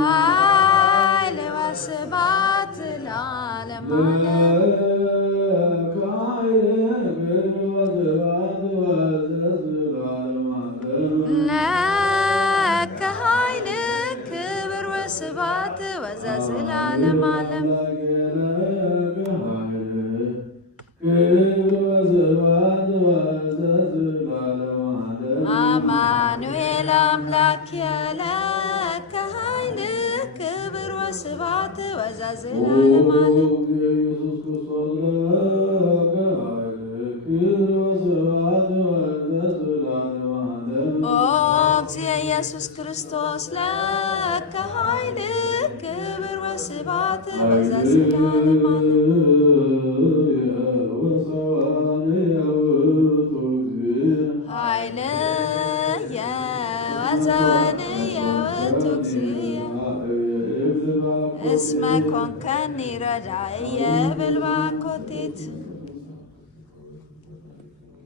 ኃይል ወስብሐት ለዓለመ ለከ ኃይል ክብር ወስብሐት ወዘለዓለመ ዓለም አማኑኤል አምላክየ ለከ ኃይል ክብር ወስብሐት ወዘለዓለመ ዓለም ኦ እግዚእ ኢየሱስ ክርስቶስ ለከ ኃይል ክብር ወስብሐት ወዘለዓለመ ኃይልየ ወዘወንየ ውእቱ እግዚእየ እስመ ኮንከኒ ረዳኢየ ብል ባኮቴት